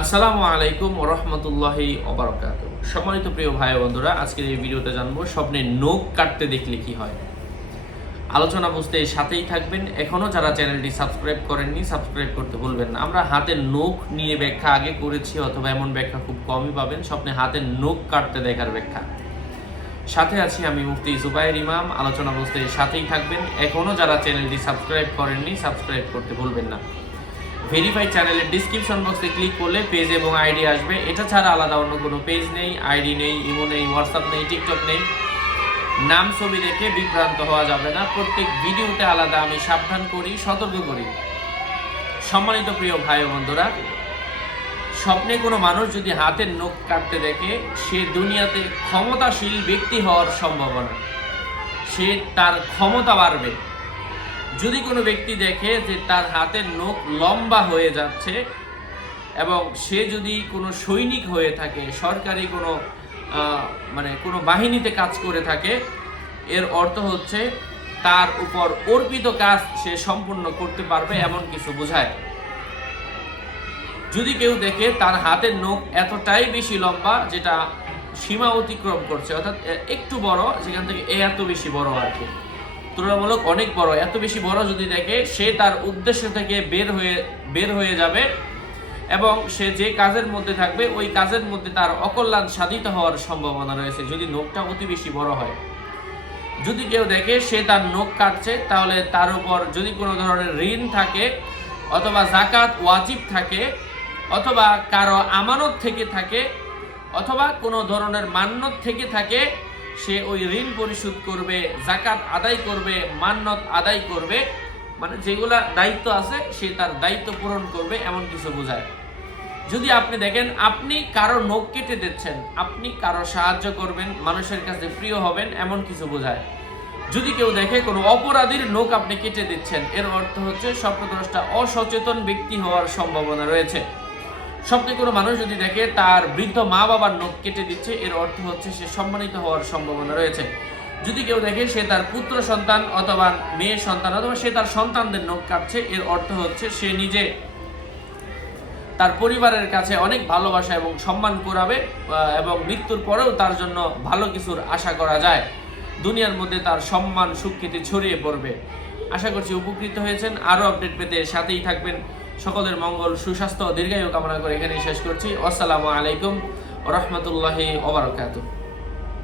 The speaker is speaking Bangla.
আসসালামু আলাইকুম ওয়া রাহমাতুল্লাহি ওয়া বারাকাতুহু। সম্মানিত প্রিয় ভাই ও বন্ধুরা, আজকের এই ভিডিওতে জানবো স্বপ্নে নখ কাটতে দেখলে কি হয়। আলোচনা বুঝতে সাথেই থাকবেন। এখনো যারা চ্যানেলটি সাবস্ক্রাইব করেননি, সাবস্ক্রাইব করতে ভুলবেন না। আমরা হাতের নখ নিয়ে ব্যাখ্যা আগে করেছি, অথবা এমন ব্যাখ্যা খুব কমই পাবেন। স্বপ্নে হাতের নখ কাটতে দেখার ব্যাখ্যা সাথে আছি আমি মুফতি জুবায়ের ইমাম। আলোচনা বুঝতে সাথেই থাকবেন। এখনো যারা চ্যানেলটি সাবস্ক্রাইব করেননি, সাবস্ক্রাইব করতে ভুলবেন না। ভেরিফাই চ্যানেলের ডিসক্রিপশন বক্সে ক্লিক করলে পেজ এবং আইডি আসবে। এটা ছাড়া আলাদা অন্য কোনো পেজ নেই, আইডি নেই, ইমো নেই, হোয়াটসঅ্যাপ নেই, টিকটক নেই। নাম ছবি দেখে বিভ্রান্ত হওয়া যাবে না। প্রত্যেক ভিডিওতে আলাদা আমি সাবধান করি, সতর্ক করি। সম্মানিত প্রিয় ভাই ও বন্ধুরা, স্বপ্নে কোনো মানুষ যদি হাতের নখ কাটতে দেখে, সে দুনিয়াতে ক্ষমতাশীল ব্যক্তি হওয়ার সম্ভাবনা, সে তার ক্ষমতা বাড়বে। যদি কোনো ব্যক্তি দেখে যে তার হাতের নখ লম্বা হয়ে যাচ্ছে, এবং সে যদি কোনো সৈনিক হয়ে থাকে, সরকারি কোনো কোনো বাহিনীতে কাজ করে থাকে, এর অর্থ হচ্ছে তার উপর অর্পিত কাজ সে সম্পূর্ণ করতে পারবে, এমন কিছু বোঝায়। যদি কেউ দেখে তার হাতের নখ এতটাই বেশি লম্বা যেটা সীমা অতিক্রম করছে, অর্থাৎ একটু বড়, যেখান থেকে এত বেশি বড় আর কি, তুলনামূলক অনেক বড়, এত বেশি বড় যদি দেখে, সে তার উদ্দেশ্য থেকে বের হয়ে যাবে, এবং সে যে কাজের মধ্যে থাকবে ওই কাজের মধ্যে তার অকল্যাণ সাধিত হওয়ার সম্ভাবনা রয়েছে, যদি নখটা অতি বেশি বড় হয়। যদি কেউ দেখে সে তার নখ কাটছে, তাহলে তার উপর যদি কোনো ধরনের ঋণ থাকে, অথবা যাকাত ওয়াজিব থাকে, অথবা কারো আমানত থেকে থাকে, অথবা কোনো ধরনের মান্যত থেকে থাকে, সে ওই ঋণ পরিশোধ করবে, যাকাত আদায় করবে, মান্যত আদায় করবে, মানে যেগুলা দায়িত্ব আছে সে তার দায়িত্ব পূরণ করবে, এমন কিছু বোঝায়। যদি আপনি দেখেন আপনি কারো নখ কেটে দিচ্ছেন, আপনি কারো সাহায্য করবেন, মানুষের কাছে প্রিয় হবেন, এমন কিছু বোঝায়। যদি কেউ দেখে কোনো অপরাধীর নখ আপনি কেটে দিচ্ছেন, এর অর্থ হচ্ছে স্বপ্নদ্রষ্টা অসচেতন ব্যক্তি হওয়ার সম্ভাবনা রয়েছে। স্বপ্নে কোনো মানুষ যদি দেখে তার বৃদ্ধ মা বাবার নখ কেটে দিচ্ছে, এর অর্থ হচ্ছে সে সম্মানিত হওয়ার সম্ভাবনা রয়েছে। যদি কেউ দেখে সে তার পুত্র সন্তান অথবা মেয়ে সন্তান অথবা সে তার সন্তানদের নখ কাটছে, এর অর্থ হচ্ছে সে নিজে তার পরিবারের কাছে অনেক ভালোবাসা এবং সম্মান করাবে, এবং মৃত্যুর পরেও তার জন্য ভালো কিছুর আশা করা যায়। দুনিয়ার মধ্যে তার সম্মান সুখ্যাতি ছড়িয়ে পড়বে। আশা করছি উপকৃত হয়েছেন। আরও আপডেট পেতে সাথেই থাকবেন। সকলের মঙ্গল, সুস্বাস্থ্য, দীর্ঘায়ু কামনা করে এখানেই শেষ করছি। আসসালামু আলাইকুম ওয়া রাহমাতুল্লাহি ওয়া বারাকাতুহু।